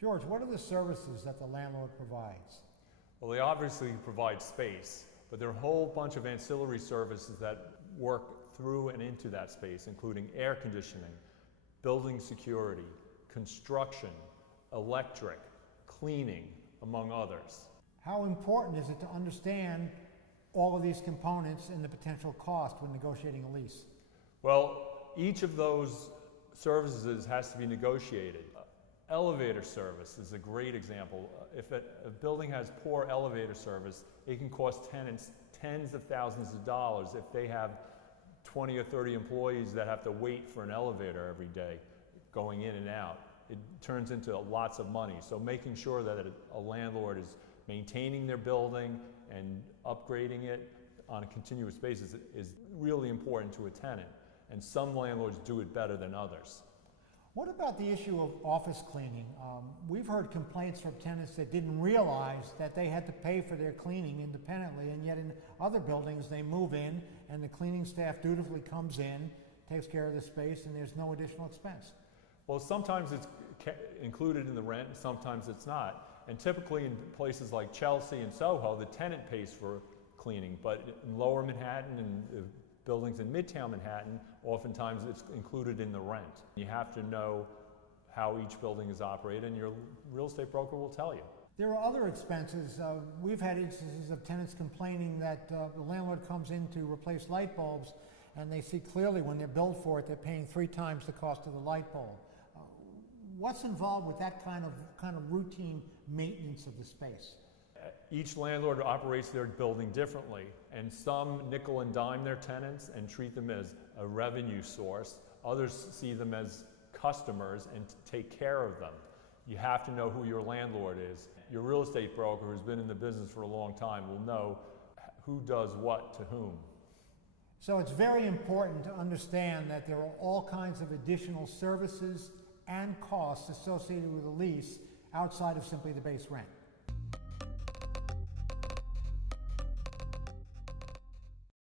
George, what are the services that the landlord provides? Well, they obviously provide space, but there are a whole bunch of ancillary services that work through and into that space, including air conditioning, building security, construction, electric, cleaning, among others. How important is it to understand all of these components and the potential cost when negotiating a lease? Well, each of those services has to be negotiated. Elevator service is a great example. If a building has poor elevator service, it can cost tenants tens of thousands of dollars if they have 20 or 30 employees that have to wait for an elevator every day going in and out. It turns into lots of money. So making sure that a landlord is maintaining their building and upgrading it on a continuous basis is really important to a tenant. And some landlords do it better than others. What about the issue of office cleaning? We've heard complaints from tenants that didn't realize that they had to pay for their cleaning independently, and yet in other buildings they move in and the cleaning staff dutifully comes in, takes care of the space, and there's no additional expense. Well, sometimes it's included in the rent, and sometimes it's not. And typically in places like Chelsea and Soho, the tenant pays for cleaning, but in Lower Manhattan and buildings in Midtown Manhattan, oftentimes it's included in the rent. You have to know how each building is operated, and your real estate broker will tell you. There are other expenses. We've had instances of tenants complaining that the landlord comes in to replace light bulbs, and they see clearly when they're billed for it, they're paying 3 times the cost of the light bulb. What's involved with that kind of routine maintenance of the space? Each landlord operates their building differently, and some nickel and dime their tenants and treat them as a revenue source. Others see them as customers and take care of them. You have to know who your landlord is. Your real estate broker, who's been in the business for a long time, will know who does what to whom. So it's very important to understand that there are all kinds of additional services and costs associated with a lease outside of simply the base rent.